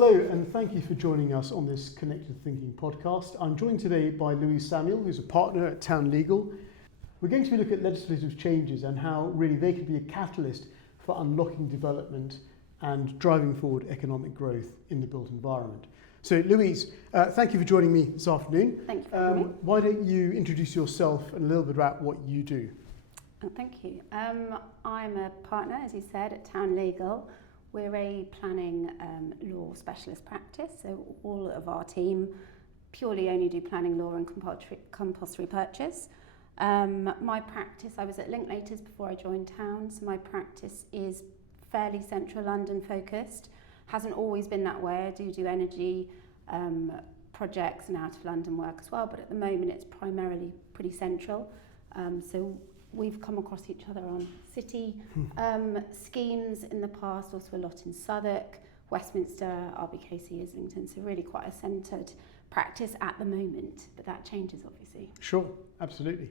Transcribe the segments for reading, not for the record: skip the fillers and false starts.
Hello, and thank you for joining us on this Connected Thinking podcast. I'm joined today by Louise Samuel, who's a partner at Town Legal. We're going to be looking at legislative changes and how really they could be a catalyst for unlocking development and driving forward economic growth in the built environment. So Louise, thank you for joining me this afternoon. Thank you for having me. Why don't you introduce yourself and a little bit about what you do? Oh, thank you. I'm a partner, as you said, at Town Legal. We're a planning law specialist practice, so all of our team purely only do planning law and compulsory purchase. My practice, I was at Linklaters before I joined Town, so my practice is fairly central London focused. Hasn't always been that way. I do energy projects and out of London work as well, but at the moment it's primarily pretty central. So we've come across each other on city schemes in the past, also a lot in Southwark, Westminster, RBKC, Islington, so really quite a centred practice at the moment, but that changes obviously. Sure, absolutely.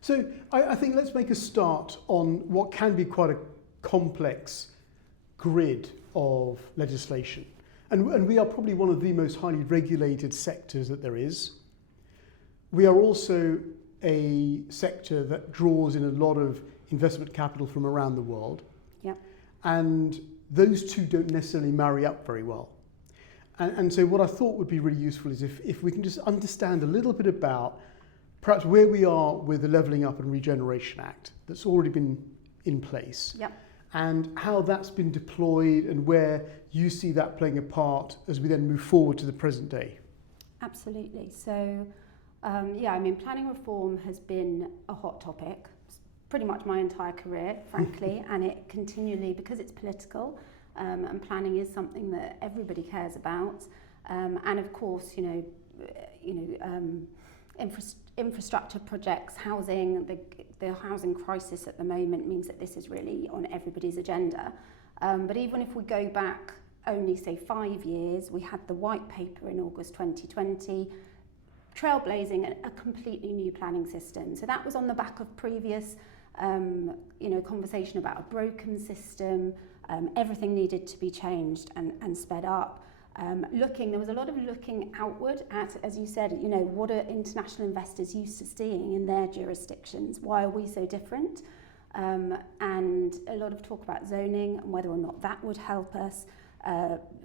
So I think let's make a start on what can be quite a complex grid of legislation. And we are probably one of the most highly regulated sectors that there is. We are also a sector that draws in a lot of investment capital from around the world. Yep. And those two don't necessarily marry up very well. And so what I thought would be really useful is if we can just understand a little bit about perhaps where we are with the Levelling Up and Regeneration Act that's already been in place. Yep. And how that's been deployed and where you see that playing a part as we then move forward to the present day. Absolutely. So, planning reform has been a hot topic pretty much my entire career, frankly, and it continually, because it's political, and planning is something that everybody cares about. And of course, infrastructure projects, housing, the housing crisis at the moment means that this is really on everybody's agenda. But even if we go back only, say, 5 years, we had the white paper in August 2020, trailblazing a completely new planning system. So that was on the back of previous conversation about a broken system. Everything needed to be changed and sped up. There was a lot of looking outward at, as you said, what are international investors used to seeing in their jurisdictions? Why are we so different? And a lot of talk about zoning and whether or not that would help us.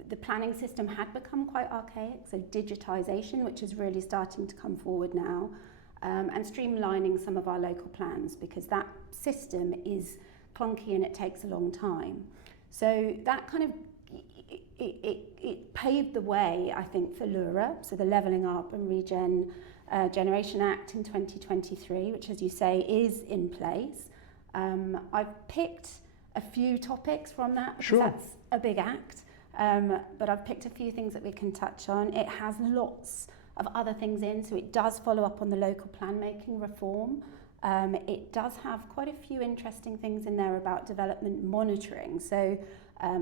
The planning system had become quite archaic, so digitisation, which is really starting to come forward now, and streamlining some of our local plans because that system is clunky and it takes a long time. So that kind of it paved the way, I think, for LURA, so the Levelling Up and Regeneration Act in 2023, which, as you say, is in place. I've picked a few topics from that because that's a big act, but I've picked a few things that we can touch on. It has lots of other things in, so it does follow up on the local plan making reform. It does have quite a few interesting things in there about development monitoring. So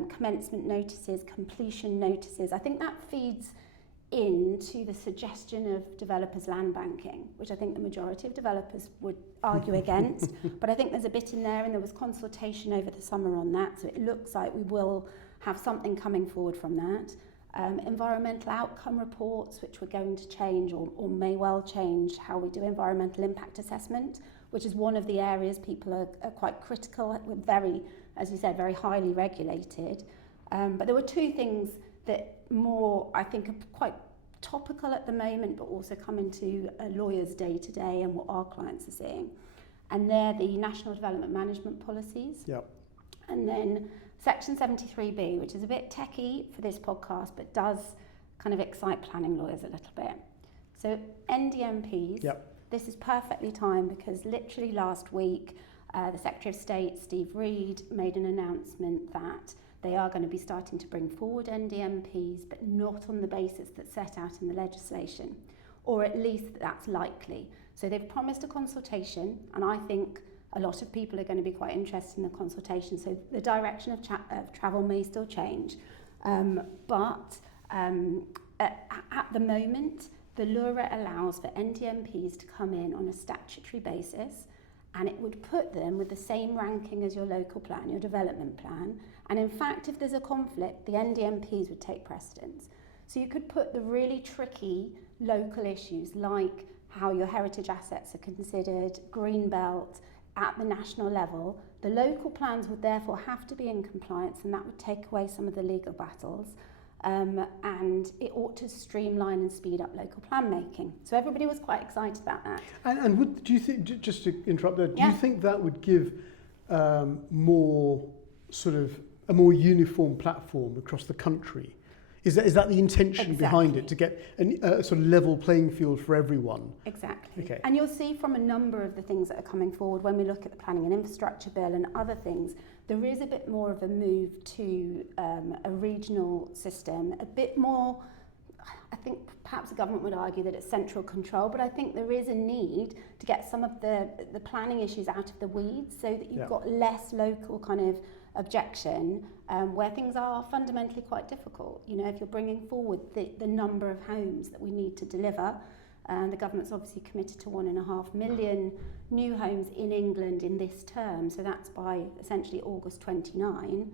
commencement notices, completion notices. I think that feeds into the suggestion of developers land banking, which I think the majority of developers would argue against. But I think there's a bit in there, and there was consultation over the summer on that. So it looks like we will have something coming forward from that. Environmental outcome reports, which we're going to change or may well change how we do environmental impact assessment, which is one of the areas people are quite critical. We're very, as you said, very highly regulated. But there were two things that more, I think, are quite topical at the moment, but also come into a lawyer's day-to-day and what our clients are seeing. And they're the National Development Management Policies. Yep. And then Section 73B, which is a bit techie for this podcast, but does kind of excite planning lawyers a little bit. So NDMPs, This is perfectly timed because literally last week, the Secretary of State, Steve Reed, made an announcement that they are going to be starting to bring forward NDMPs, but not on the basis that's set out in the legislation, or at least that's likely. So they've promised a consultation, and I think a lot of people are going to be quite interested in the consultation. So the direction of travel may still change. But at the moment, the LURA allows for NDMPs to come in on a statutory basis, and it would put them with the same ranking as your local plan, your development plan, And in fact, if there's a conflict, the NDMPs would take precedence. So you could put the really tricky local issues like how your heritage assets are considered, green belt, at the national level. The local plans would therefore have to be in compliance, and that would take away some of the legal battles. And it ought to streamline and speed up local plan making. So everybody was quite excited about that. And do you think, just to interrupt there, do Yeah. you think that would give more sort of a more uniform platform across the country? Is that the intention behind it, to get a sort of level playing field for everyone? Exactly. Okay. And you'll see from a number of the things that are coming forward, when we look at the Planning and Infrastructure Bill and other things, there is a bit more of a move to a regional system, a bit more, I think perhaps the government would argue that it's central control, but I think there is a need to get some of the planning issues out of the weeds so that you've got less local kind of objection where things are fundamentally quite difficult. You know, if you're bringing forward the number of homes that we need to deliver, the government's obviously committed to 1.5 million new homes in England in this term, so that's by essentially August 29.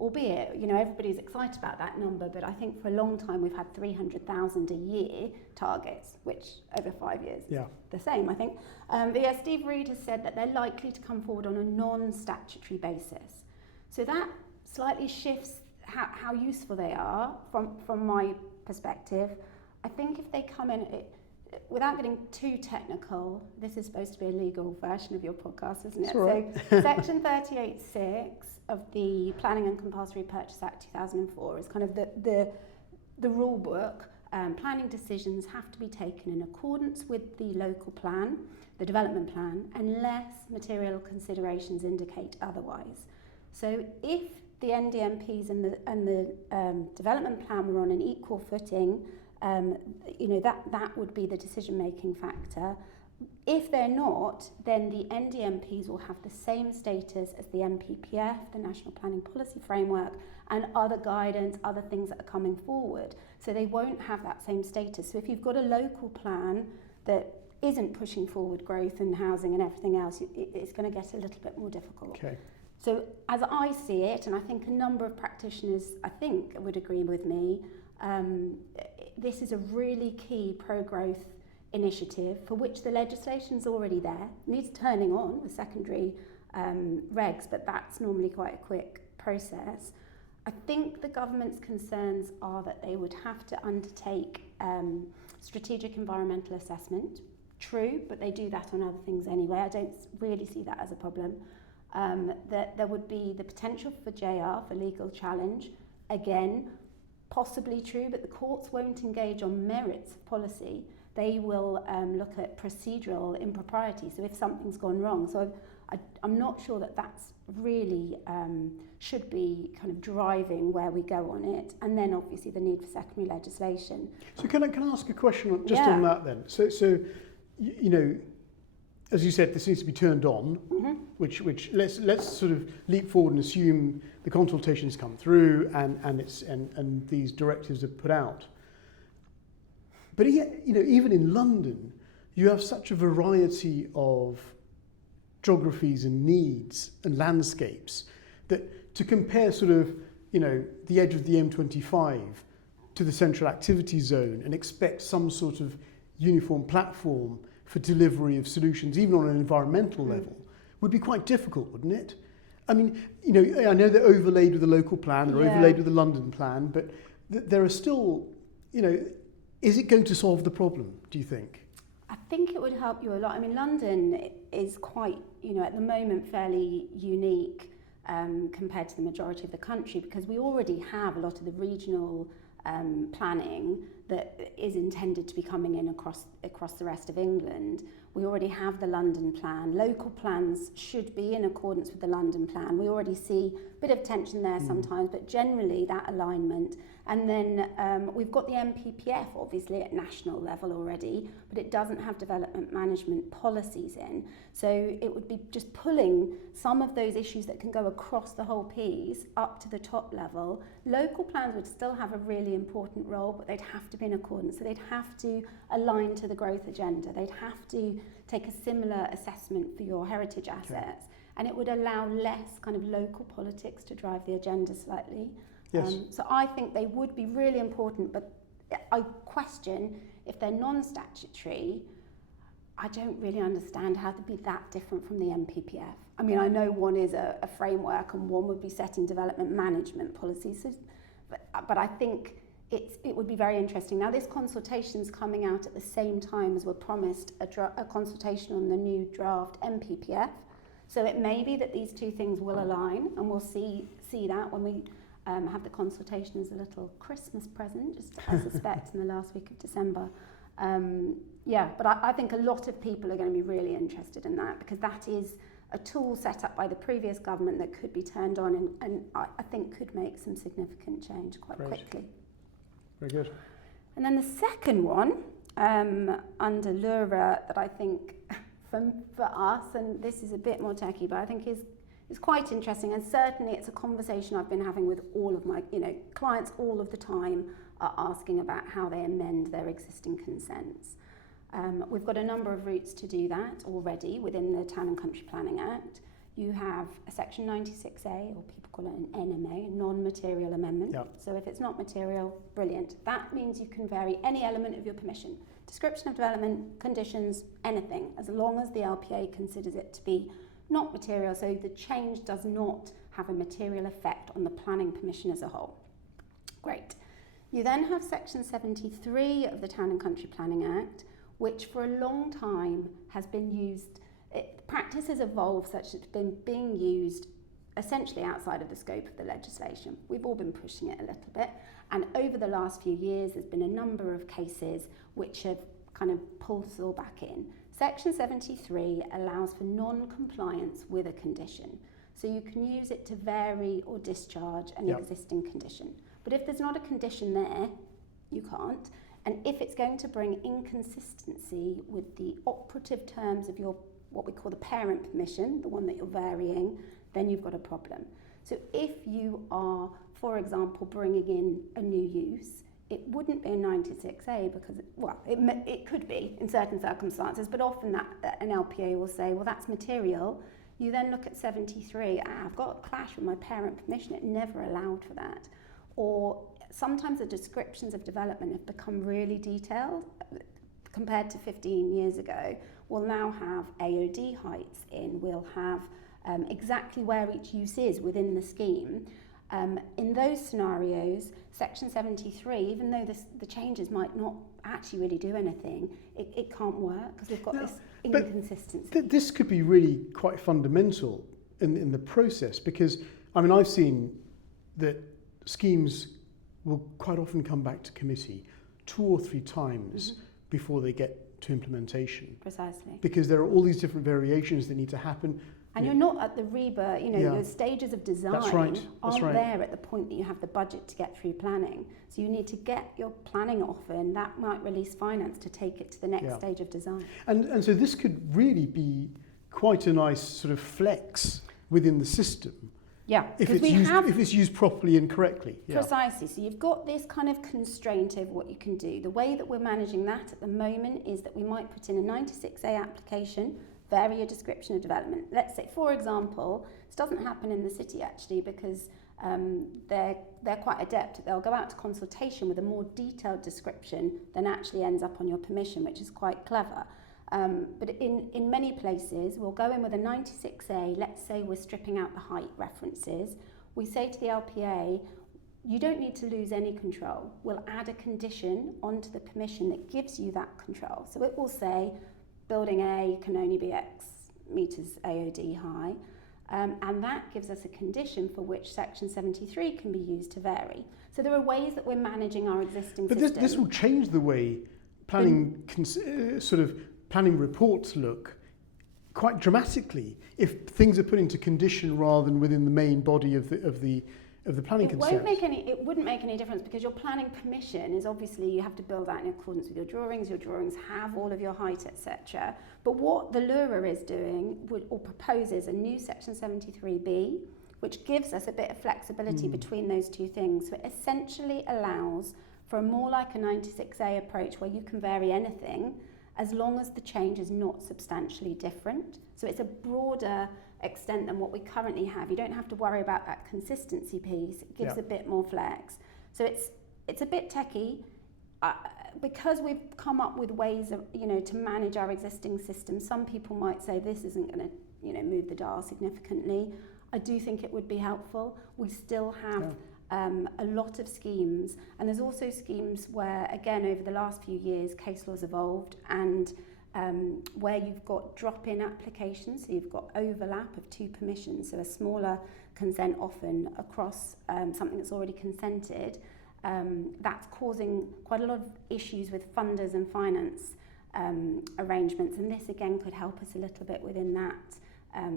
Albeit, you know, everybody's excited about that number, but I think for a long time we've had 300,000 a year targets, which over 5 years is the same, I think. But yeah, Steve Reed has said that they're likely to come forward on a non-statutory basis. So that slightly shifts how useful they are from my perspective. I think if they come in, without getting too technical, this is supposed to be a legal version of your podcast, isn't it? Right. So Section 38(6) of the Planning and Compulsory Purchase Act 2004 is kind of the rule book. Planning decisions have to be taken in accordance with the local plan, the development plan, unless material considerations indicate otherwise. So if the NDMPs and the development plan were on an equal footing, you know, that would be the decision-making factor. If they're not, then the NDMPs will have the same status as the NPPF, the National Planning Policy Framework, and other guidance, other things that are coming forward. So they won't have that same status. So if you've got a local plan that isn't pushing forward growth and housing and everything else, it's going to get a little bit more difficult. Okay. So as I see it, and I think a number of practitioners, I think, would agree with me, this is a really key pro-growth initiative for which the legislation's already there. It needs turning on with secondary regs, but that's normally quite a quick process. I think the government's concerns are that they would have to undertake strategic environmental assessment. True, but they do that on other things anyway. I don't really see that as a problem. That there would be the potential for JR, for legal challenge. Again, possibly true, but the courts won't engage on merits of policy. They will look at procedural impropriety, so if something's gone wrong. So I'm not sure that that's really should be kind of driving where we go on it. And then obviously the need for secondary legislation. So can I ask a question on that then? So you know, as you said, this needs to be turned on, which let's sort of leap forward and assume the consultations come through and these directives are put out. But you know, even in London, you have such a variety of geographies and needs and landscapes that to compare sort of, you know, the edge of the M25 to the central activity zone and expect some sort of uniform platform for delivery of solutions, even on an environmental level, would be quite difficult, wouldn't it? I mean, you know, I know they're overlaid with the local plan, they're overlaid with the London plan, but there are still, you know, is it going to solve the problem, do you think? I think it would help you a lot. I mean, London is quite, you know, at the moment fairly unique compared to the majority of the country, because we already have a lot of the regional planning that is intended to be coming in across the rest of England. We already have the London plan. Local plans should be in accordance with the London plan. We already see a bit of tension there sometimes, but generally that alignment. And then we've got the NPPF obviously at national level already, but it doesn't have development management policies in. So it would be just pulling some of those issues that can go across the whole piece up to the top level. Local plans would still have a really important role, but they'd have to be in accordance. So they'd have to align to the growth agenda. They'd have to take a similar assessment for your heritage assets. and it would allow less kind of local politics to drive the agenda slightly. Yes. So I think they would be really important, but I question if they're non-statutory. I don't really understand how they'd be that different from the MPPF. I mean, I know one is a framework and one would be setting development management policies, but I think it would be very interesting. Now, this consultation's coming out at the same time as we're promised a consultation on the new draft MPPF. So it may be that these two things will align, and we'll see that when we have the consultation as a little Christmas present, just I suspect in the last week of December. But I think a lot of people are going to be really interested in that, because that is a tool set up by the previous government that could be turned on and I think could make some significant change quite quickly. Very good. And then the second one under LURA that I think for us, and this is a bit more techie, but I think is quite interesting, and certainly it's a conversation I've been having with all of my clients all of the time, are asking about how they amend their existing consents. We've got a number of routes to do that already within the Town and Country Planning Act. You have a Section 96A, or people call it an NMA, non-material amendment. Yep. So if it's not material, brilliant. That means you can vary any element of your permission. Description of development, conditions, anything, as long as the LPA considers it to be not material, so the change does not have a material effect on the planning permission as a whole. Great. You then have Section 73 of the Town and Country Planning Act, which for a long time has been used. Practice has evolved such that it's been being used essentially outside of the scope of the legislation. We've all been pushing it a little bit, and over the last few years there's been a number of cases which have kind of pulled us all back in. Section 73 allows for non-compliance with a condition, so you can use it to vary or discharge an existing condition. But if there's not a condition there, you can't. And if it's going to bring inconsistency with the operative terms of your, what we call the parent permission, the one that you're varying, then you've got a problem. So if you are, for example, bringing in a new use, it wouldn't be a 96A because, it could be in certain circumstances, but often that an LPA will say, well, that's material. You then look at 73, I've got a clash with my parent permission, it never allowed for that. Or sometimes the descriptions of development have become really detailed compared to 15 years ago. We'll now have AOD heights in, we'll have exactly where each use is within the scheme. In those scenarios, Section 73, even though the changes might not actually really do anything, it can't work because we've got this inconsistency. This could be really quite fundamental in the process, because I mean, I've seen that schemes will quite often come back to committee 2 or 3 times before they get to implementation. Precisely. Because there are all these different variations that need to happen. And you're not at the rebirth, the stages of design aren't there at the point that you have the budget to get through planning. So you need to get your planning off, and that might release finance to take it to the next stage of design. And so this could really be quite a nice sort of flex within the system. Yeah, if it's used properly and correctly. Yeah. Precisely. So you've got this kind of constraint of what you can do. The way that we're managing that at the moment is that we might put in a 96A application, vary a description of development. Let's say, for example, this doesn't happen in the city actually because they're quite adept. They'll go out to consultation with a more detailed description than actually ends up on your permission, which is quite clever. But in many places, we'll go in with a 96A, let's say we're stripping out the height references. We say to the LPA, you don't need to lose any control. We'll add a condition onto the permission that gives you that control. So it will say, building A can only be X meters AOD high. And that gives us a condition for which Section 73 can be used to vary. So there are ways that we're managing our existing system. But this will change the way planning planning reports look quite dramatically if things are put into condition rather than within the main body of the planning consent. It wouldn't make any difference because your planning permission is obviously you have to build that in accordance with your drawings. Your drawings have all of your height, etc. But what the LURA is doing or proposes a new Section 73B, which gives us a bit of flexibility between those two things. So it essentially allows for a more like a 96A approach where you can vary anything as long as the change is not substantially different. So it's a broader extent than what we currently have. You don't have to worry about that consistency piece. It gives a bit more flex. So it's a bit techie. Because we've come up with ways of, to manage our existing system, some people might say this isn't going to, move the dial significantly. I do think it would be helpful. We still have a lot of schemes, and there's also schemes where, again, over the last few years, case law's evolved, and where you've got drop-in applications, so you've got overlap of two permissions, so a smaller consent often across something that's already consented. That's causing quite a lot of issues with funders and finance arrangements, and this again could help us a little bit within that. A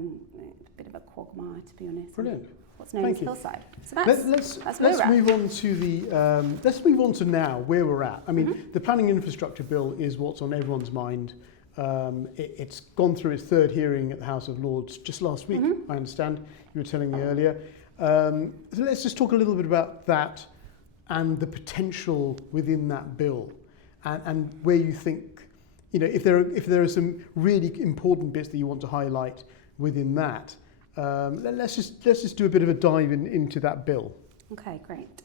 bit of a quagmire, to be honest. Brilliant. What's known as Hillside. So that's let's move on to let's move on to now where we're at. I mean, the planning infrastructure bill is what's on everyone's mind. It's gone through its third hearing at the House of Lords just last week. I understand you were telling me earlier. So let's just talk a little bit about that and the potential within that bill, and where you think, if there are some really important bits that you want to highlight within that. Let's just do a bit of a dive into that bill. Okay, great.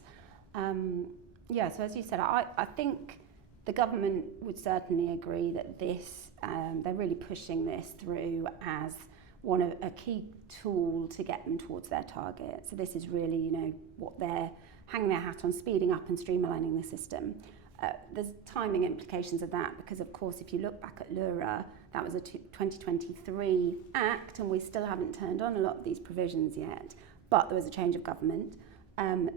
So as you said, I think the government would certainly agree that this they're really pushing this through as a key tool to get them towards their target. So this is really, what they're hanging their hat on, speeding up and streamlining the system. There's timing implications of that because, of course, if you look back at LURA, that was a 2023 act, and we still haven't turned on a lot of these provisions yet, but there was a change of government.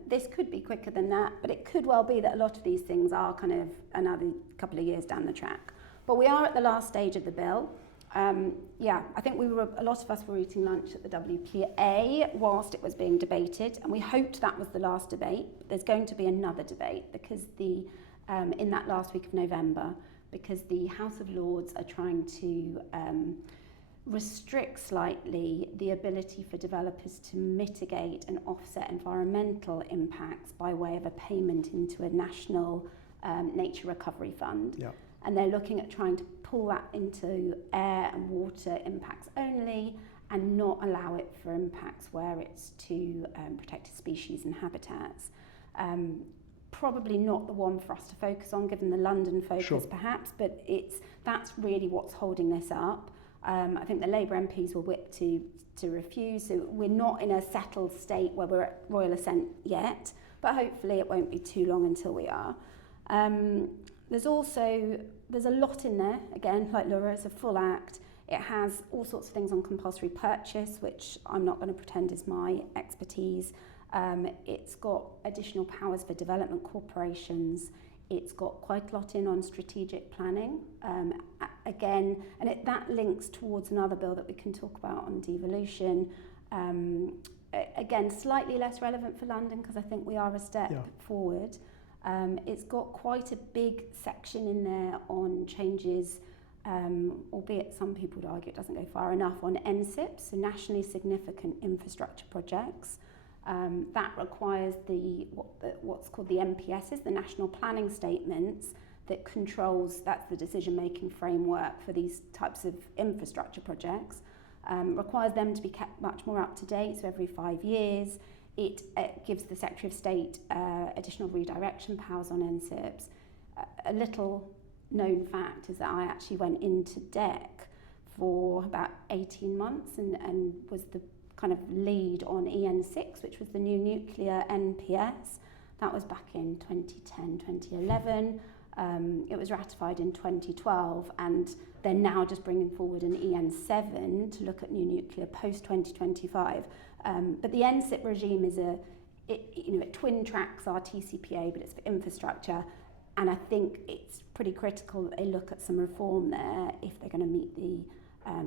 This could be quicker than that, but it could well be that a lot of these things are kind of another couple of years down the track. But we are at the last stage of the bill. I think a lot of us were eating lunch at the WPA whilst it was being debated, and we hoped that was the last debate. There's going to be another debate because in that last week of November, because the House of Lords are trying to restrict slightly the ability for developers to mitigate and offset environmental impacts by way of a payment into a national nature recovery fund. Yeah. And they're looking at trying to pull that into air and water impacts only and not allow it for impacts where it's to protected species and habitats. Probably not the one for us to focus on, given the London focus perhaps, but that's really what's holding this up. I think the Labour MPs were whipped to refuse, so we're not in a settled state where we're at royal assent yet, but hopefully it won't be too long until we are. There's a lot in there, again, like Laura, it's a full act. It has all sorts of things on compulsory purchase, which I'm not going to pretend is my expertise. It's got additional powers for development corporations. It's got quite a lot in on strategic planning. Again, and that links towards another bill that we can talk about on devolution. Again, slightly less relevant for London because I think we are a step forward. It's got quite a big section in there on changes, albeit some people would argue it doesn't go far enough, on NSIPs, so nationally significant infrastructure projects. That requires what's called the NPSs, the National Planning Statements, that's the decision-making framework for these types of infrastructure projects. Requires them to be kept much more up to date, so every 5 years. It gives the Secretary of State additional redirection powers on NSIPs. A little known fact is that I actually went into DEC for about 18 months and was the kind of lead on EN6, which was the new nuclear NPS. That was back in 2010, 2011. It was ratified in 2012, and they're now just bringing forward an EN7 to look at new nuclear post-2025. But the NSIP regime it twin tracks our TCPA, but it's for infrastructure, and I think it's pretty critical that they look at some reform there if they're going to meet the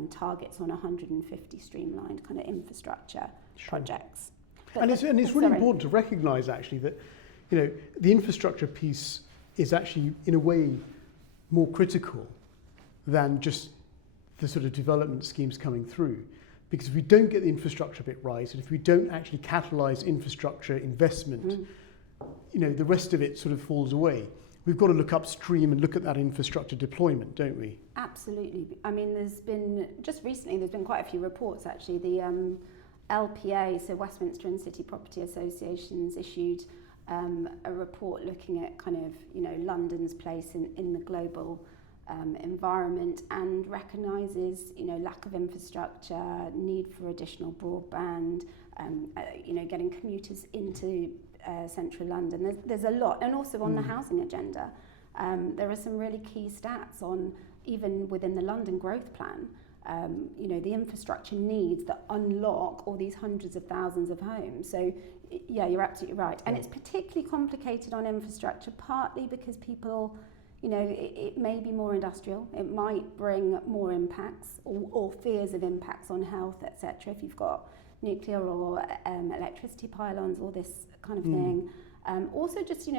targets on 150 streamlined kind of infrastructure projects. And it's really important to recognise actually that the infrastructure piece is actually in a way more critical than just the sort of development schemes coming through. Because if we don't get the infrastructure bit right, and if we don't actually catalyse infrastructure investment, the rest of it sort of falls away. we've got to look upstream and look at that infrastructure deployment, don't we? Absolutely. I mean, just recently, there's been quite a few reports actually. The LPA, so Westminster and City Property Associations, issued a report looking at kind of, London's place in the global environment, and recognises, lack of infrastructure, need for additional broadband, getting commuters into central London. There's a lot, and also on the housing agenda. There are some really key stats on, even within the London Growth Plan, the infrastructure needs that unlock all these hundreds of thousands of homes. So, yeah, you're absolutely right. And it's particularly complicated on infrastructure, partly because people, it may be more industrial. It might bring more impacts or fears of impacts on health, etc. If you've got nuclear or electricity pylons, all this kind of thing. Also just,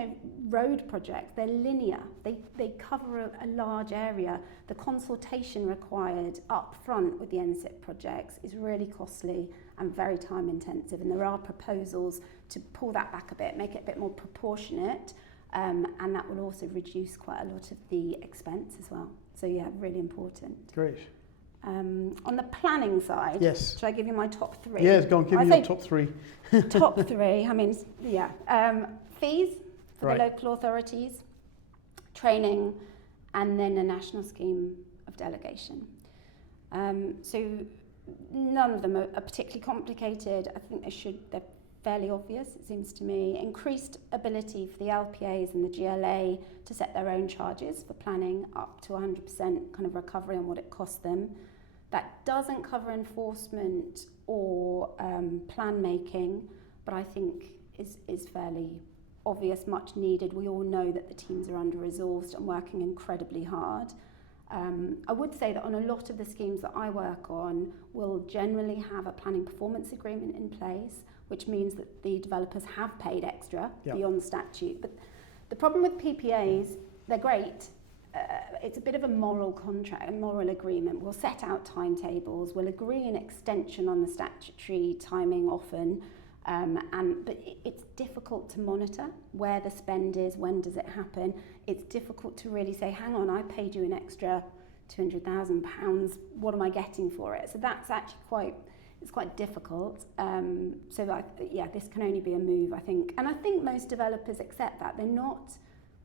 road projects, they're linear. They cover a large area. The consultation required up front with the NSIP projects is really costly and very time intensive. And there are proposals to pull that back a bit, make it a bit more proportionate. And that will also reduce quite a lot of the expense as well. So yeah, really important. Great. On the planning side, yes. Should I give you my top three? Yes, go on, give me your top three. Top three, I mean, yeah. Fees for right. the local authorities, training, and then a national scheme of delegation. So none of them are particularly complicated. I think they're fairly obvious, it seems to me. Increased ability for the LPAs and the GLA to set their own charges for planning, up to 100% kind of recovery on what it costs them. That doesn't cover enforcement or plan making, but I think is fairly obvious, much needed. We all know that the teams are under-resourced and working incredibly hard. I would say that on a lot of the schemes that I work on, we'll generally have a planning performance agreement in place, which means that the developers have paid extra beyond statute. But the problem with PPAs, they're great. It's a bit of a moral contract, a moral agreement. We'll set out timetables, we'll agree an extension on the statutory timing often, but it's difficult to monitor where the spend is, when does it happen. It's difficult to really say, hang on, I paid you an extra £200,000, what am I getting for it? So that's actually quite difficult. This can only be a move, I think. And I think most developers accept that. They're not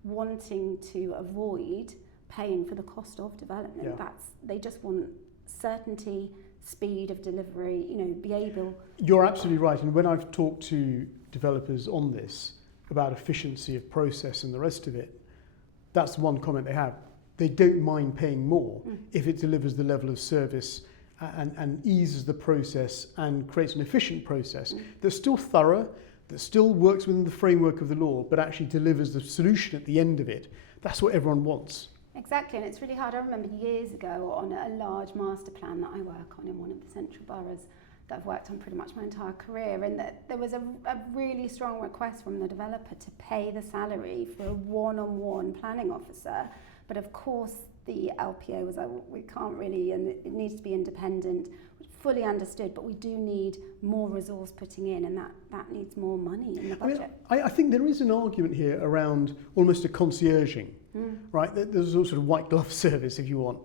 wanting to avoid paying for the cost of development. They just want certainty, speed of delivery, be able... You're absolutely right. And when I've talked to developers on this, about efficiency of process and the rest of it, that's one comment they have. They don't mind paying more if it delivers the level of service and eases the process and creates an efficient process that's still thorough, that still works within the framework of the law, but actually delivers the solution at the end of it. That's what everyone wants. Exactly, and it's really hard. I remember years ago on a large master plan that I work on in one of the central boroughs that I've worked on pretty much my entire career, and that there was a really strong request from the developer to pay the salary for a one-on-one planning officer. But of course, the LPA was like, we can't really, and it needs to be independent. Fully understood, but we do need more resource putting in, and that needs more money in the budget. I think there is an argument here around almost a concierging, right? There's a sort of white glove service, if you want,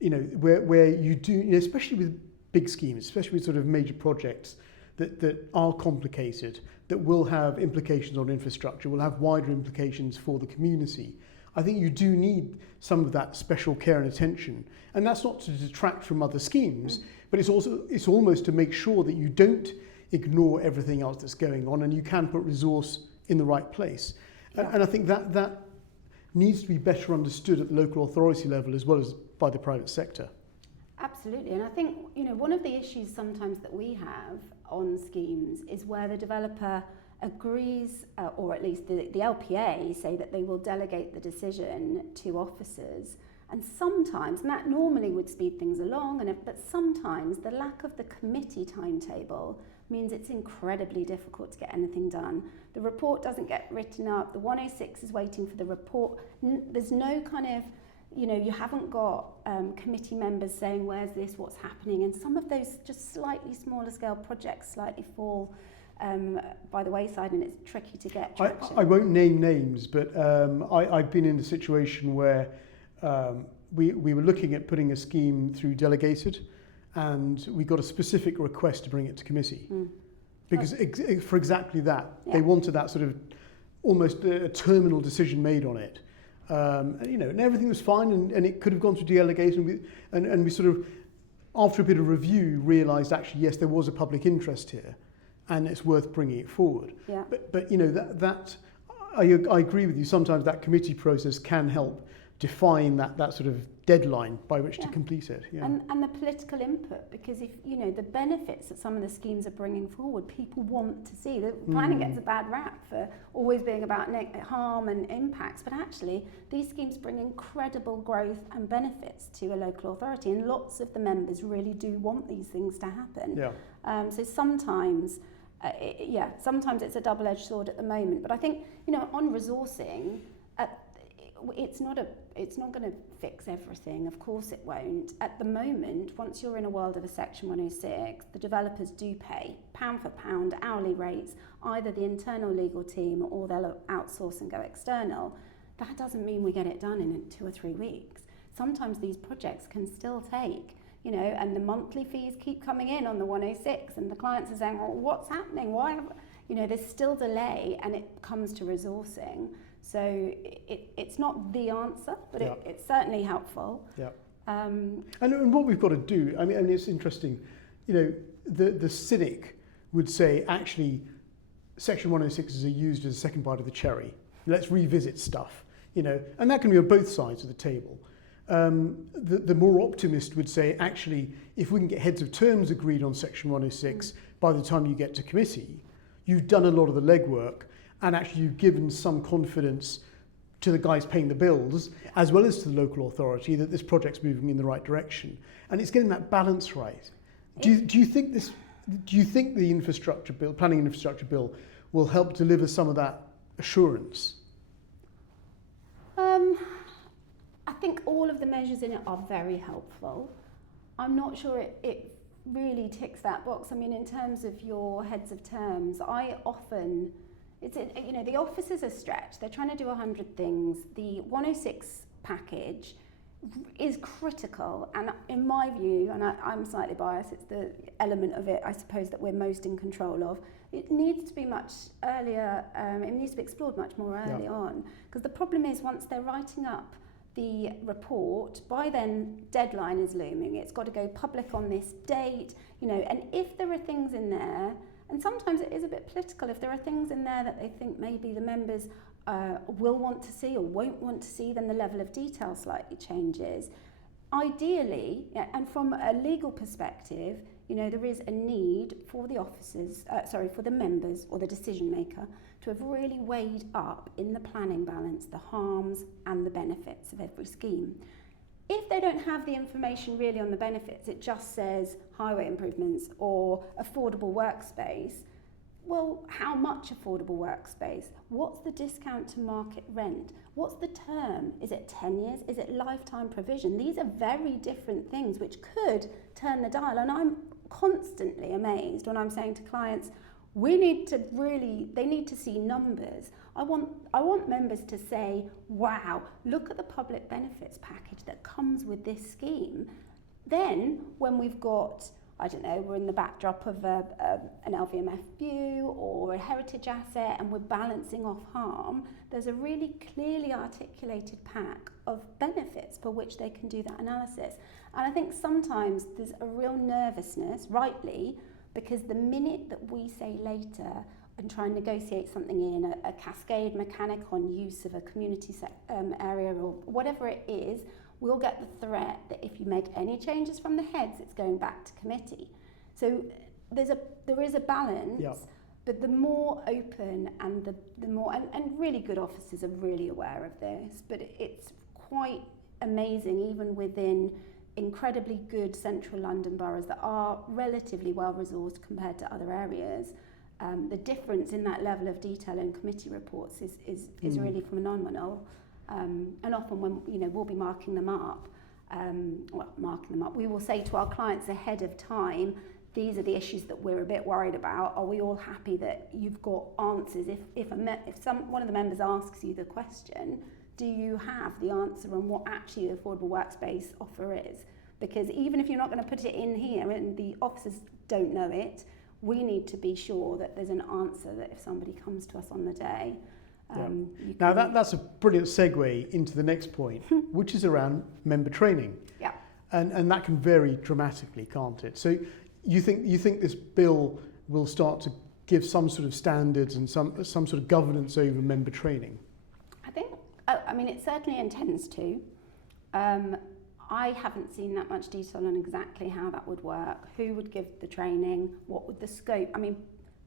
where you do, especially with big schemes, especially with sort of major projects that are complicated, that will have implications on infrastructure, will have wider implications for the community. I think you do need some of that special care and attention, and that's not to detract from other schemes, but it's almost to make sure that you don't ignore everything else that's going on, and you can put resource in the right place. And I think that needs to be better understood at the local authority level as well as by the private sector. Absolutely, and I think one of the issues sometimes that we have on schemes is where the developer agrees, or at least the LPA say that they will delegate the decision to officers, and sometimes, and that normally would speed things along, but sometimes the lack of the committee timetable means it's incredibly difficult to get anything done. The report doesn't get written up, the 106 is waiting for the report, there's no kind of, you haven't got committee members saying where's this, what's happening, and some of those just slightly smaller scale projects slightly fall by the wayside, and it's tricky to get traction. I won't name names, but I've been in a situation where we were looking at putting a scheme through delegated, and we got a specific request to bring it to committee. Because for exactly that, they wanted that sort of almost a terminal decision made on it. And everything was fine, and it could have gone through delegation, and we sort of, after a bit of review, realised actually, yes, there was a public interest here, and it's worth bringing it forward. Yeah. But I agree with you. Sometimes that committee process can help define that sort of deadline by which to complete it. Yeah. And the political input, because if the benefits that some of the schemes are bringing forward, people want to see. The planning gets a bad rap for always being about harm and impacts, but actually these schemes bring incredible growth and benefits to a local authority, and lots of the members really do want these things to happen. Yeah. So sometimes it's a double-edged sword at the moment, but I think on resourcing, it's not going to fix everything. Of course it won't. At the moment, once you're in a world of a Section 106, the developers do pay pound for pound hourly rates, either the internal legal team or they'll outsource and go external. That doesn't mean we get it done in 2 or 3 weeks. Sometimes these projects can still take, and the monthly fees keep coming in on the 106, and the clients are saying, well, what's happening? Why have, there's still delay, and it comes to resourcing. So it's not the answer, but it's certainly helpful. Yeah. And what we've got to do, I mean, and it's interesting, the cynic would say, actually, Section 106s are used as a second bite of the cherry. Let's revisit stuff, and that can be on both sides of the table. The more optimist would say, actually, if we can get heads of terms agreed on Section 106, by the time you get to committee, you've done a lot of the legwork, and actually you've given some confidence to the guys paying the bills, as well as to the local authority, that this project's moving in the right direction. And it's getting that balance right. Do you think the infrastructure bill, planning and infrastructure bill, will help deliver some of that assurance? I think all of the measures in it are very helpful. I'm not sure it really ticks that box. I mean, in terms of your heads of terms, the officers are stretched. They're trying to do 100 things. The 106 package is critical, and in my view, and I'm slightly biased, it's the element of it, I suppose, that we're most in control of. It needs to be much earlier, it needs to be explored much more early on, because the problem is once they're writing up the report, by then deadline is looming. It's got to go public on this date, and if there are things in there, and sometimes it is a bit political, if there are things in there that they think maybe the members will want to see or won't want to see, then the level of detail slightly changes. Ideally, and from a legal perspective, there is a need for the for the members or the decision maker to have really weighed up in the planning balance the harms and the benefits of every scheme. If they don't have the information really on the benefits, it just says highway improvements or affordable workspace. Well, how much affordable workspace? What's the discount to market rent? What's the term? Is it 10 years? Is it lifetime provision? These are very different things which could turn the dial. And I'm constantly amazed when I'm saying to clients, they need to see numbers. I want members to say, wow, look at the public benefits package that comes with this scheme. Then when we've got, we're in the backdrop of an LVMF view or a heritage asset and we're balancing off harm, there's a really clearly articulated pack of benefits for which they can do that analysis. And I think sometimes there's a real nervousness, rightly, because the minute that we say later and try and negotiate something in, a cascade mechanic on use of a community area or whatever it is, we'll get the threat that if you make any changes from the heads, it's going back to committee. So there is a balance, but the more open and the more, and really good officers are really aware of this, but it's quite amazing even within incredibly good central London boroughs that are relatively well resourced compared to other areas. The difference in that level of detail in committee reports is really phenomenal. And often when we'll be marking them up, we will say to our clients ahead of time, these are the issues that we're a bit worried about. Are we all happy that you've got answers? If one of the members asks you the question, do you have the answer on what actually the affordable workspace offer is? Because even if you're not going to put it in here and the officers don't know it, we need to be sure that there's an answer, that if somebody comes to us on the day. Now that's a brilliant segue into the next point, which is around member training. Yeah. And that can vary dramatically, can't it? So you think this bill will start to give some sort of standards and some sort of governance over member training? I mean, it certainly intends to. I haven't seen that much detail on exactly how that would work, who would give the training, what would the scope. I mean,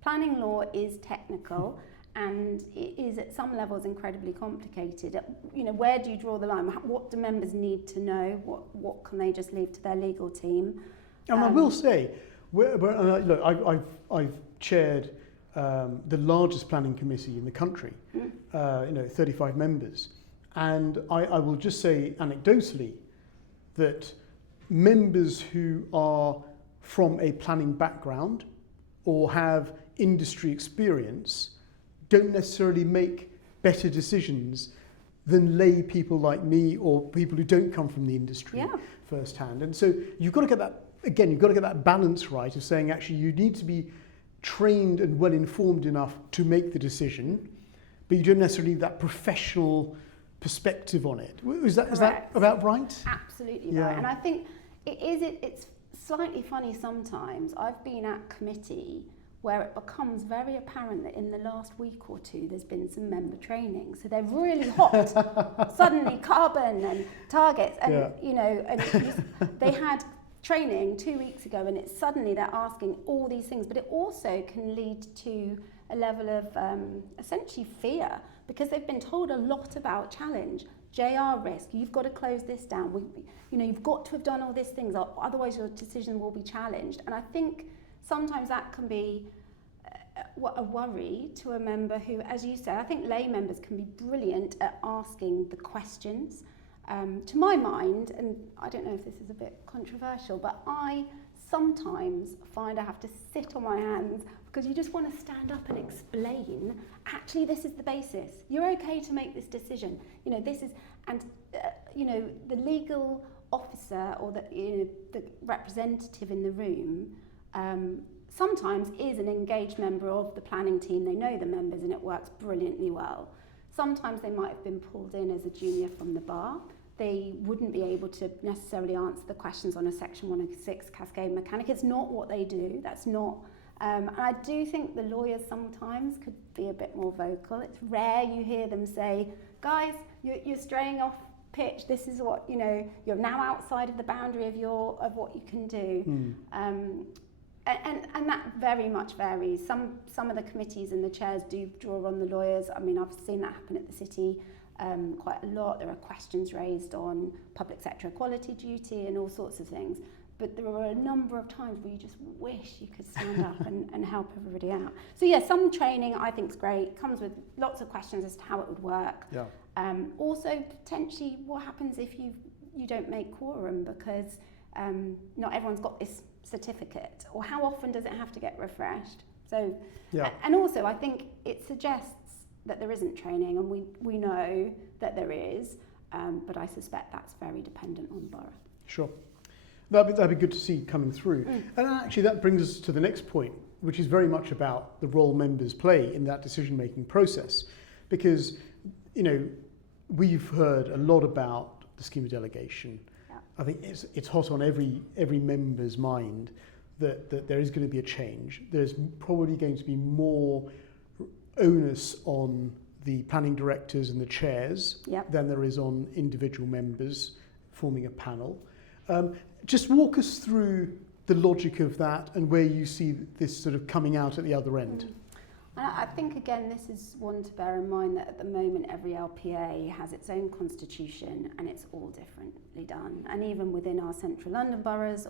planning law is technical and it is at some levels incredibly complicated. You know, where do you draw the line? What do members need to know? What can they just leave to their legal team? And I will say, look, I've chaired the largest planning committee in the country, 35 members. And I will just say anecdotally that members who are from a planning background or have industry experience don't necessarily make better decisions than lay people like me or people who don't come from the industry firsthand. And so you've got to get that balance right of saying actually you need to be trained and well informed enough to make the decision, but you don't necessarily need that professional perspective on it. Is that about right? Absolutely right. And I think it's slightly funny sometimes. I've been at committee where it becomes very apparent that in the last week or two there's been some member training. So they're really hot. Suddenly carbon and targets and they had training 2 weeks ago and it's suddenly they're asking all these things, but it also can lead to a level of essentially fear because they've been told a lot about challenge, JR risk, you've got to close this down, you've got to have done all these things, otherwise your decision will be challenged. And I think sometimes that can be a worry to a member who, as you said, I think lay members can be brilliant at asking the questions. To my mind, and I don't know if this is a bit controversial, but I sometimes find I have to sit on my hands because you just want to stand up and explain, actually this is the basis. You're okay to make this decision. This is, and the legal officer or the representative in the room sometimes is an engaged member of the planning team. They know the members and it works brilliantly well. Sometimes they might have been pulled in as a junior from the bar. They wouldn't be able to necessarily answer the questions on a Section 106 cascade mechanic. It's not what they do. That's not. And I do think the lawyers sometimes could be a bit more vocal. It's rare you hear them say, guys, you're straying off pitch. This is what, you're now outside of the boundary of what you can do. And that very much varies. Some of the committees and the chairs do draw on the lawyers. I mean, I've seen that happen at the city quite a lot. There are questions raised on public sector equality duty and all sorts of things. But there are a number of times where you just wish you could stand up and help everybody out. So yeah, some training I think is great. Comes with lots of questions as to how it would work. Yeah. Also, potentially, what happens if you don't make quorum because not everyone's got this certificate, or how often does it have to get refreshed? So, and also I think it suggests that there isn't training, and we know that there is, but I suspect that's very dependent on the borough. Sure. That'd be good to see coming through. And actually that brings us to the next point, which is very much about the role members play in that decision-making process. Because, we've heard a lot about the scheme of delegation. Yeah. I think it's hot on every member's mind that there is going to be a change. There's probably going to be more onus on the planning directors and the chairs than there is on individual members forming a panel. Just walk us through the logic of that and where you see this sort of coming out at the other end. And I think, again, this is one to bear in mind that at the moment every LPA has its own constitution and it's all differently done. And even within our central London boroughs,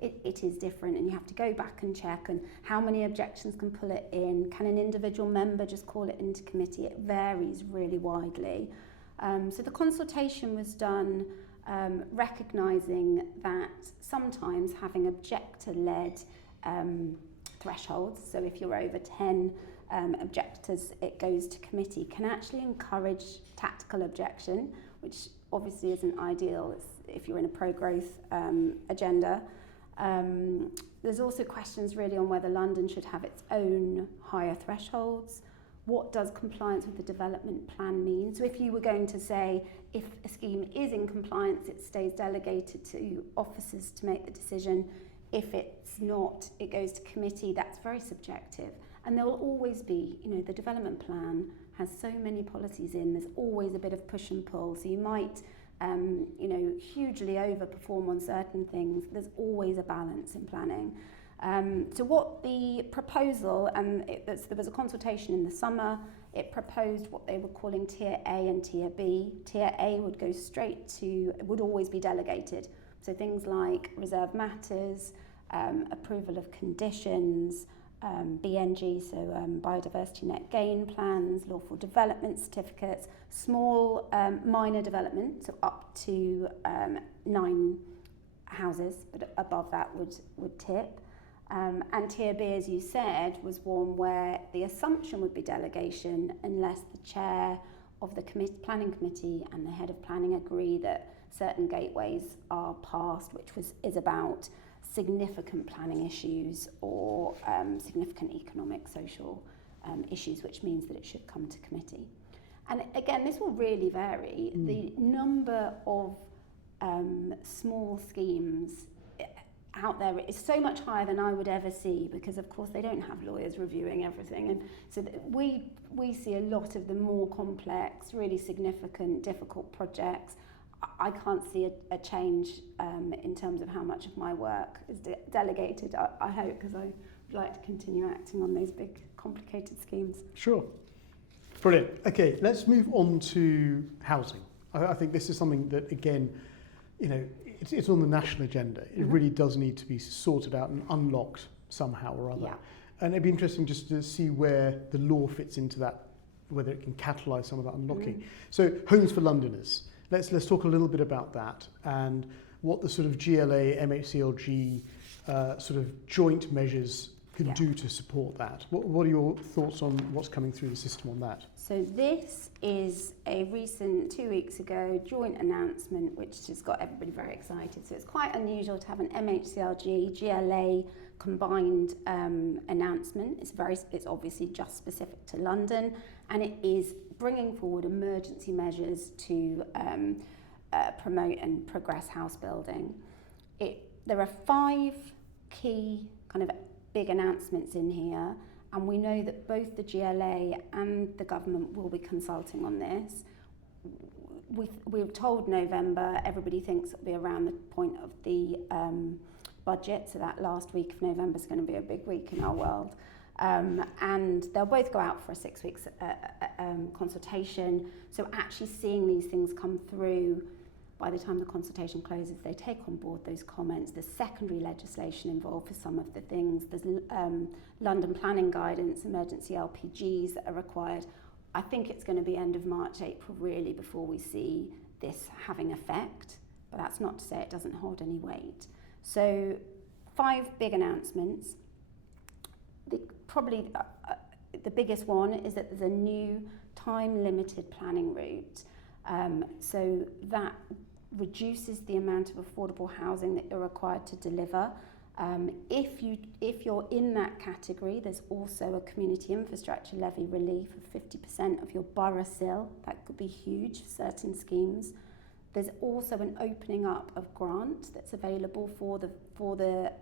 it is different, and you have to go back and check and how many objections can pull it in. Can an individual member just call it into committee? It varies really widely. So the consultation was done recognising that sometimes having objector-led thresholds, so if you're over 10 objectors, it goes to committee, can actually encourage tactical objection, which obviously isn't ideal if you're in a pro-growth agenda. There's also questions really on whether London should have its own higher thresholds. What does compliance with the development plan mean? So if you were going to say, if a scheme is in compliance, it stays delegated to officers to make the decision. If it's not, it goes to committee. That's very subjective. And there will always be, the development plan has so many policies in, there's always a bit of push and pull. So you might, hugely overperform on certain things. There's always a balance in planning. So what the proposal, there was a consultation in the summer, it proposed what they were calling Tier A and Tier B. Tier A would go straight to, it would always be delegated. So things like reserve matters, approval of conditions, BNG, so biodiversity net gain plans, lawful development certificates, small minor development, so up to 9 houses, but above that would tip. And Tier B, as you said, was one where the assumption would be delegation unless the chair of the planning committee and the head of planning agree that certain gateways are passed, which is about significant planning issues or significant economic, social issues, which means that it should come to committee. And again, this will really vary. The number of small schemes out there is so much higher than I would ever see, because of course they don't have lawyers reviewing everything, and so we see a lot of the more complex, really significant, difficult projects. I can't see a change in terms of how much of my work is delegated, I hope, because I would like to continue acting on those big, complicated schemes. Sure. Brilliant. Okay, let's move on to housing. I think this is something that, again, it's on the national agenda. It really does need to be sorted out and unlocked somehow or other. Yeah. And it'd be interesting just to see where the law fits into that, whether it can catalyse some of that unlocking. So, Homes for Londoners. Let's talk a little bit about that and what the sort of GLA, MHCLG sort of joint measures can do to support that. What are your thoughts on what's coming through the system on that? So this is a recent, 2 weeks ago, joint announcement which has got everybody very excited. So it's quite unusual to have an MHCLG, GLA combined announcement. It's obviously just specific to London, and it is bringing forward emergency measures to promote and progress house building. There are 5 key kind of big announcements in here, and we know that both the GLA and the government will be consulting on this. We've told November, everybody thinks it'll be around the point of the budget, so that last week of November is going to be a big week in our world. And they'll both go out for a 6 weeks consultation. So actually seeing these things come through, by the time the consultation closes, they take on board those comments. There's secondary legislation involved for some of the things. There's London planning guidance, emergency LPGs that are required. I think it's going to be end of March, April really before we see this having effect. But that's not to say it doesn't hold any weight. So 5 big announcements. Probably the biggest one is that there's a new time-limited planning route. So that reduces the amount of affordable housing that you're required to deliver. If you're in that category, there's also a community infrastructure levy relief of 50% of your borough CIL. That could be huge for certain schemes. There's also an opening up of grant that's available for the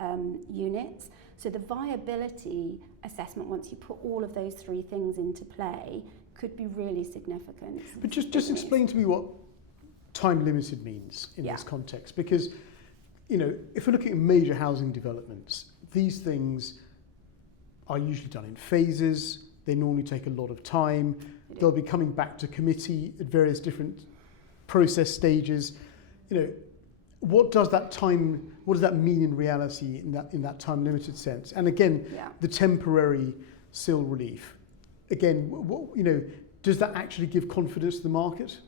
units. So the viability assessment, once you put all of those 3 things into play, could be really significant. But just explain to me what time limited means in this context, because if we're looking at major housing developments, these things are usually done in phases. They normally take a lot of time. They'll be coming back to committee at various different process stages. What does that mean in reality in that time limited sense? And again, the temporary CIL relief. Again, does that actually give confidence to the market?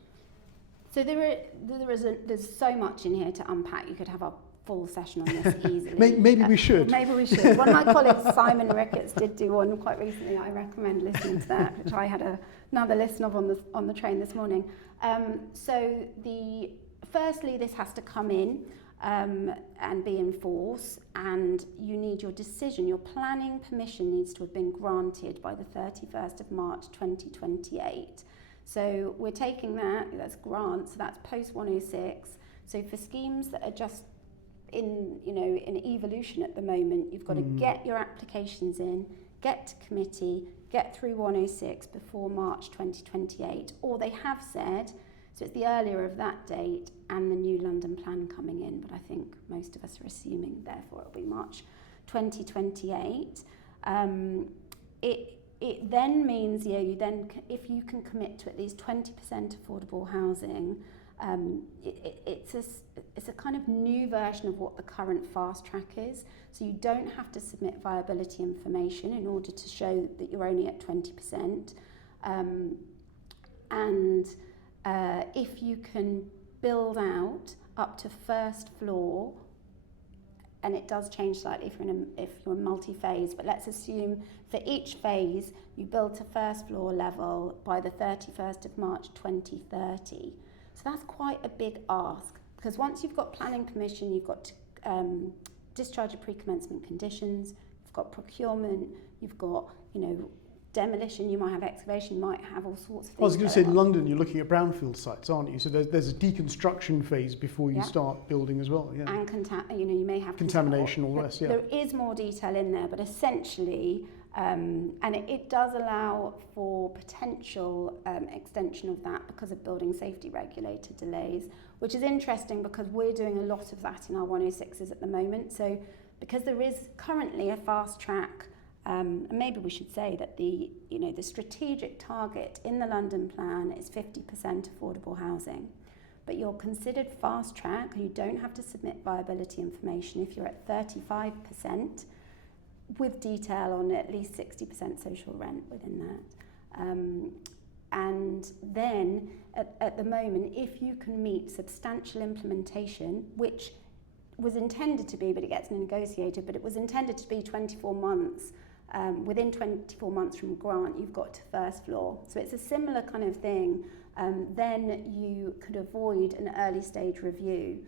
So there's so much in here to unpack. You could have a full session on this easily. Maybe we should. Maybe we should. One of my colleagues, Simon Ricketts, did do one quite recently. I recommend listening to that, which I had another listen of on the train this morning. Firstly, this has to come in and be in force, and you need your decision. Your planning permission needs to have been granted by the 31st of March 2028. So we're taking that's grant, so that's post 106. So for schemes that are just in evolution at the moment, you've got to get your applications in, get to committee, get through 106 before March 2028, or they have said, so it's the earlier of that date and the new London plan coming in, but I think most of us are assuming therefore it'll be March 2028. It then means, if you can commit to at least 20% affordable housing, it's a kind of new version of what the current fast track is. So you don't have to submit viability information in order to show that you're only at 20%. If you can build out up to first floor, and it does change slightly if you're multi-phase, but let's assume for each phase you build to first floor level by the 31st of March 2030. So that's quite a big ask, because once you've got planning permission, you've got discharge of pre-commencement conditions, you've got procurement, you've got demolition, you might have excavation, you might have all sorts of things. I was going to say, in London, you're looking at brownfield sites, aren't you? So there's a deconstruction phase before you start building as well. Yeah. And you may have contamination, all the rest. Yeah. There is more detail in there, but essentially, and it does allow for potential extension of that because of building safety regulator delays, which is interesting because we're doing a lot of that in our 106s at the moment. So because there is currently a fast track. And maybe we should say that the strategic target in the London plan is 50% affordable housing, but you're considered fast track and you don't have to submit viability information if you're at 35%, with detail on at least 60% social rent within that. And then at the moment, if you can meet substantial implementation, which was intended to be, but it gets negotiated, but it was intended to be 24 months. Within 24 months from grant, you've got to first floor. So it's a similar kind of thing. Then you could avoid an early stage review.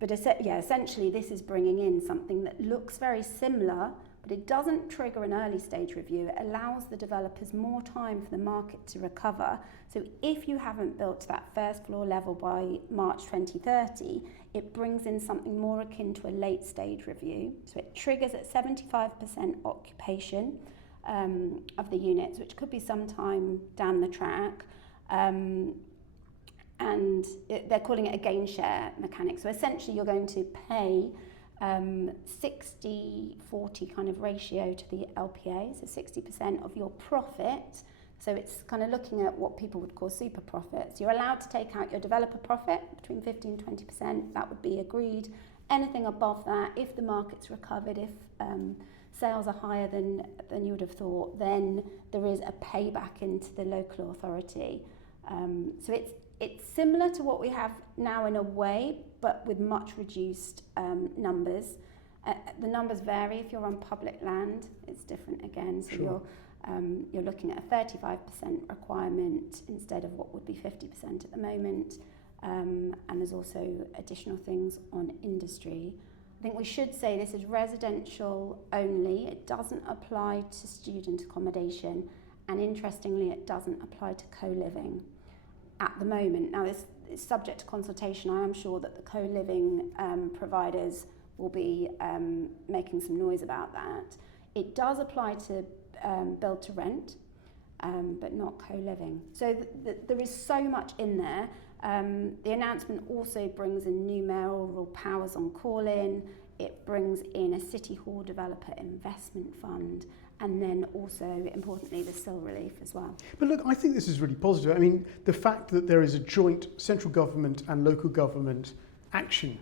Essentially this is bringing in something that looks very similar, but it doesn't trigger an early stage review. It allows the developers more time for the market to recover. So if you haven't built to that first floor level by March 2030, it brings in something more akin to a late stage review. So it triggers at 75% occupation of the units, which could be some down the track. They're calling it a gain share mechanic. So essentially you're going to pay 60-40 kind of ratio to the LPA, so 60% of your profit. So it's kind of looking at what people would call super profits. You're allowed to take out your developer profit between 50 and 20%. That would be agreed. Anything above that, if the market's recovered, if sales are higher than you would have thought, then there is a payback into the local authority. So it's similar to what we have now in a way, but with much reduced numbers. The numbers vary. If you're on public land, it's different again. So sure. You're looking at a 35% requirement instead of what would be 50% at the moment. And there's also additional things on industry. I think we should say this is residential only. It doesn't apply to student accommodation. And interestingly, it doesn't apply to co-living at the moment. Now, this is subject to consultation. I am sure that the co-living providers will be making some noise about that. It does apply to build to rent, but not co-living. So there is so much in there. The announcement also brings in new mayoral powers on call-in. It brings in a City Hall developer investment fund, and then also, importantly, the SIL relief as well. But look, I think this is really positive. I mean, the fact that there is a joint central government and local government action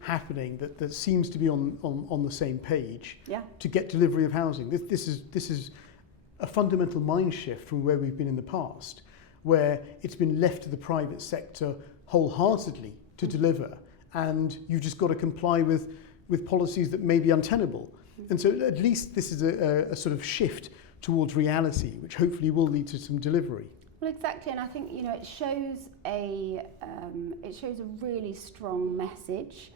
happening that seems to be on the same page to get delivery of housing. This is a fundamental mind shift from where we've been in the past, where it's been left to the private sector wholeheartedly to deliver, and you've just got to comply with policies that may be untenable. And so at least this is a sort of shift towards reality, which hopefully will lead to some delivery. Well, exactly, and I think it shows a really strong message.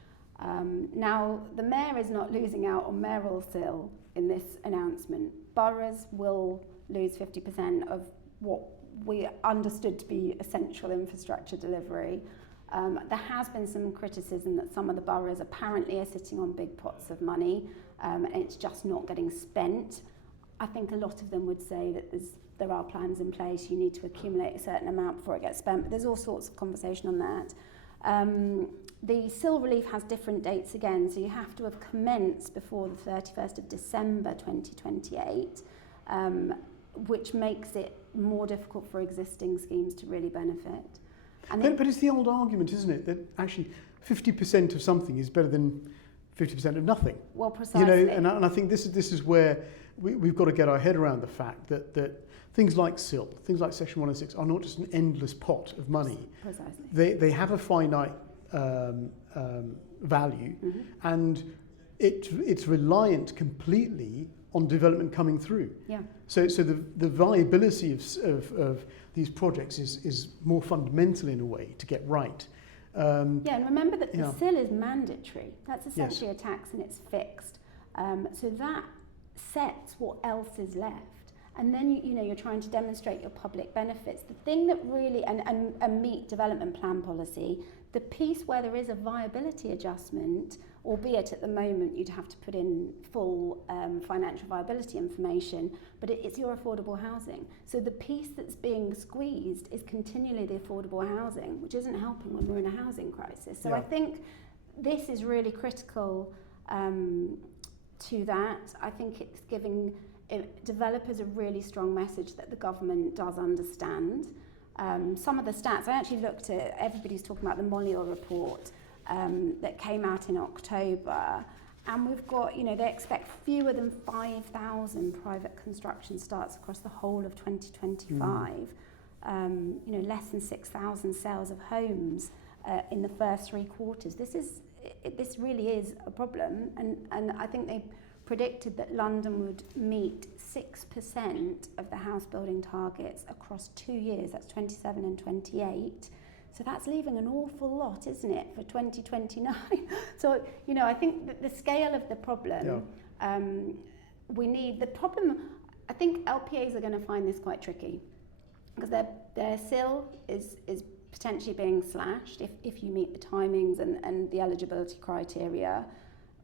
Now, the mayor is not losing out on mayoral seal in this announcement. Boroughs will lose 50% of what we understood to be essential infrastructure delivery. There has been some criticism that some of the boroughs apparently are sitting on big pots of money and it's just not getting spent. I think a lot of them would say that there are plans in place, you need to accumulate a certain amount before it gets spent, but there's all sorts of conversation on that. The SIL relief has different dates again, so you have to have commenced before the 31st of December 2028, which makes it more difficult for existing schemes to really benefit. But it's the old argument, isn't it, that actually 50% of something is better than 50% of nothing. Well, precisely. And I think this is where we've got to get our head around the fact that things like SIL, things like Section 106 are not just an endless pot of money. Precisely. They have a finite value, and it's reliant completely on development coming through. Yeah. So the viability of these projects is more fundamental in a way to get right. And remember that the SIL is mandatory. That's essentially a tax and it's fixed. So that sets what else is left. And then you're trying to demonstrate your public benefits. The thing that really, and meet development plan policy, the piece where there is a viability adjustment, albeit at the moment you'd have to put in full financial viability information, but it's your affordable housing. So the piece that's being squeezed is continually the affordable housing, which isn't helping when we're in a housing crisis. So I think this is really critical to that. I think it's giving developers a really strong message that the government does understand. Some of the stats, I actually looked at, everybody's talking about the Molior report that came out in October, and we've got, they expect fewer than 5,000 private construction starts across the whole of 2025. Less than 6,000 sales of homes in the first 3 quarters. This really is a problem, and I think they predicted that London would meet 6% of the house building targets across 2 years, that's 27 and 28. So that's leaving an awful lot, isn't it, for 2029? So, I think that the scale of the problem, I think LPAs are going to find this quite tricky, because their SIL is potentially being slashed if you meet the timings and the eligibility criteria.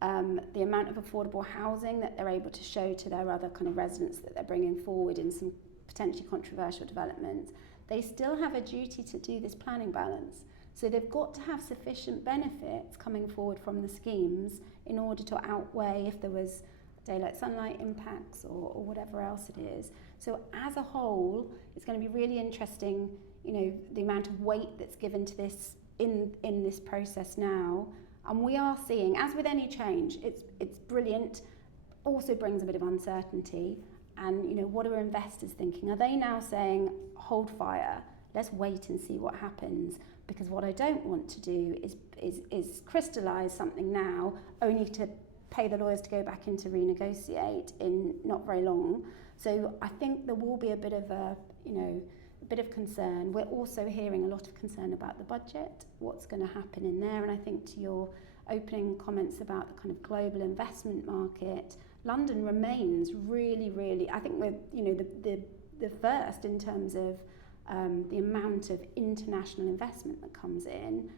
The amount of affordable housing that they're able to show to their other kind of residents that they're bringing forward in some potentially controversial developments, they still have a duty to do this planning balance. So they've got to have sufficient benefits coming forward from the schemes in order to outweigh if there was daylight sunlight impacts or whatever else it is. So as a whole, it's going to be really interesting, the amount of weight that's given to this in this process now. And we are seeing, as with any change, it's brilliant, also brings a bit of uncertainty. And, what are investors thinking? Are they now saying, hold fire, let's wait and see what happens? Because what I don't want to do is crystallise something now, only to pay the lawyers to go back in to renegotiate in not very long. So I think there will be a bit of a bit of concern. We're also hearing a lot of concern about the budget, what's going to happen in there. And I think to your opening comments about the kind of global investment market, London remains really, really, I think we're, the first in terms of the amount of international investment that comes in.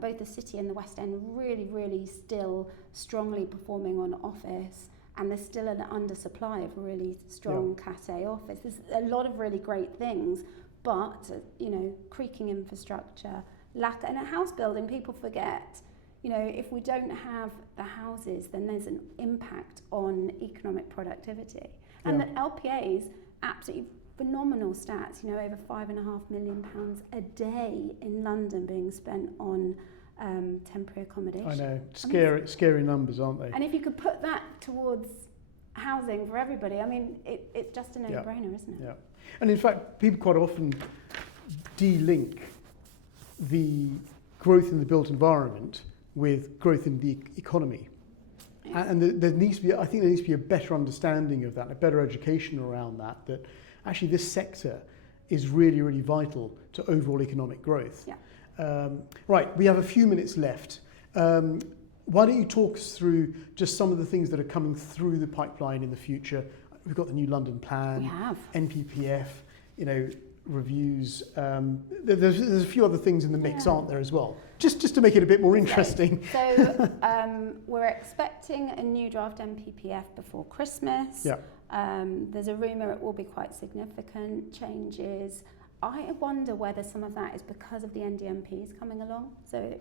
Both the city and the West End really, really still strongly performing on office, and there's still an undersupply of really strong Cat A office. There's a lot of really great things, but, creaking infrastructure, lack, and a house building, people forget, if we don't have the houses, then there's an impact on economic productivity. And the LPAs, absolutely phenomenal stats, over £5.5 million a day in London being spent on temporary accommodation. I know, scary numbers, aren't they? And if you could put that towards housing for everybody, it's just a no-brainer, isn't it? Yeah. And in fact, people quite often de-link the growth in the built environment with growth in the economy. And there needs to be, I think there needs to be a better understanding of that, a better education around that, that actually this sector is really, really vital to overall economic growth. Yeah. Right, we have a few minutes left. Why don't you talk us through just some of the things that are coming through the pipeline in the future? We've got the new London plan, We have. NPPF, reviews. There's a few other things in the mix, aren't there, as well? Just to make it a bit more interesting. So we're expecting a new draft NPPF before Christmas. Yeah. There's a rumour it will be quite significant changes. I wonder whether some of that is because of the NDMPs coming along. So,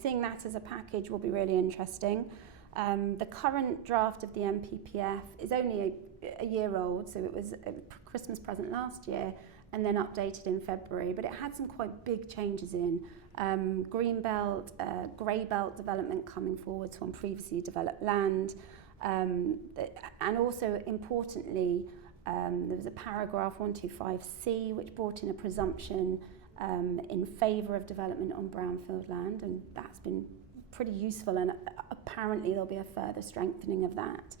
seeing that as a package will be really interesting. The current draft of the NPPF is only a year old, so it was a Christmas present last year and then updated in February, but it had some quite big changes in. Green belt, grey belt development coming forward on previously developed land, and also importantly, there was a paragraph 125C which brought in a presumption in favour of development on brownfield land, and that's been pretty useful, and apparently there'll be a further strengthening of that.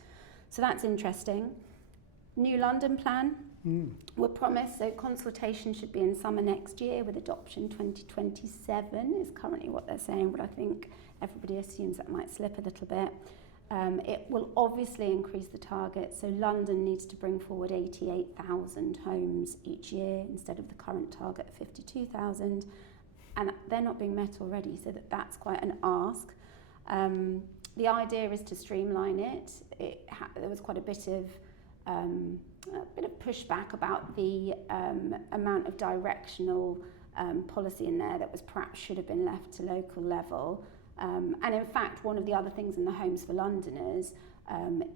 So that's interesting. New London plan, we're promised, so consultation should be in summer next year with adoption 2027 is currently what they're saying, but I think everybody assumes that might slip a little bit. It will obviously increase the target, so London needs to bring forward 88,000 homes each year instead of the current target of 52,000, and they're not being met already, so that's quite an ask. The idea is to streamline it. There was quite a bit of pushback about the amount of directional policy in there that was perhaps should have been left to local level. And in fact, one of the other things in the Homes for Londoners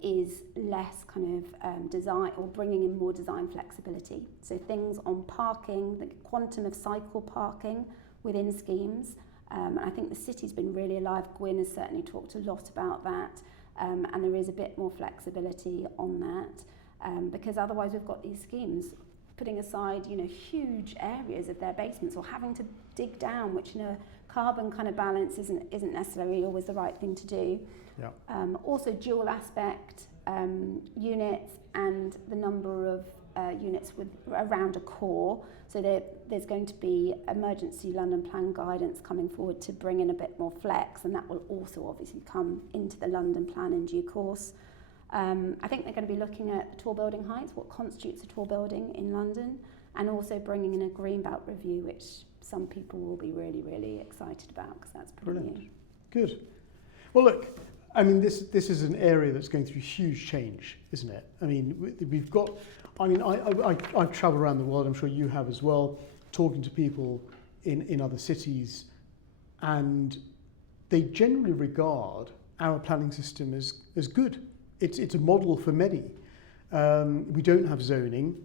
is less kind of design, or bringing in more design flexibility. So things on parking, the quantum of cycle parking within schemes. And I think the city's been really alive. Gwyn has certainly talked a lot about that. And there is a bit more flexibility on that. Because otherwise we've got these schemes putting aside, huge areas of their basements, or having to dig down, which in a carbon kind of balance isn't necessarily always the right thing to do. Yeah. Also dual aspect units and the number of units around a core. So there's going to be emergency London plan guidance coming forward to bring in a bit more flex, and that will also obviously come into the London plan in due course. I think they're going to be looking at tall building heights, what constitutes a tall building in London, and also bringing in a green belt review, which some people will be really, really excited about, because that's pretty new. Good. Well, look, I mean, this is an area that's going through huge change, isn't it? I mean, we've got, I've travelled around the world, I'm sure you have as well, talking to people in other cities, and they generally regard our planning system as good. It's a model for many. We don't have zoning.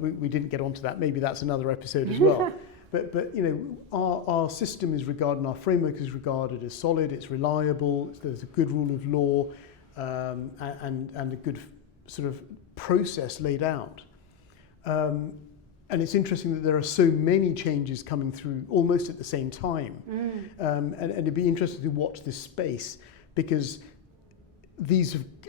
We didn't get onto that. Maybe that's another episode as well. But our system is regarded, and our framework is regarded as solid. It's reliable. There's a good rule of law, and a good sort of process laid out. And it's interesting that there are so many changes coming through almost at the same time. And it'd be interesting to watch this space, because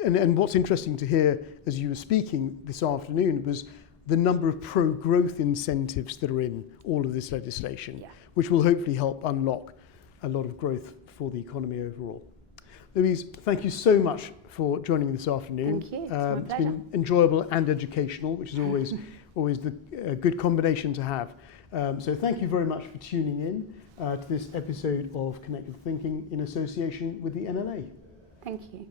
and what's interesting to hear as you were speaking this afternoon was the number of pro-growth incentives that are in all of this legislation, which will hopefully help unlock a lot of growth for the economy overall. Louise, thank you so much for joining me this afternoon. Thank you. It's been enjoyable and educational, which is always a good combination to have. So thank you very much for tuning in to this episode of Connected Thinking in association with the NLA. Thank you.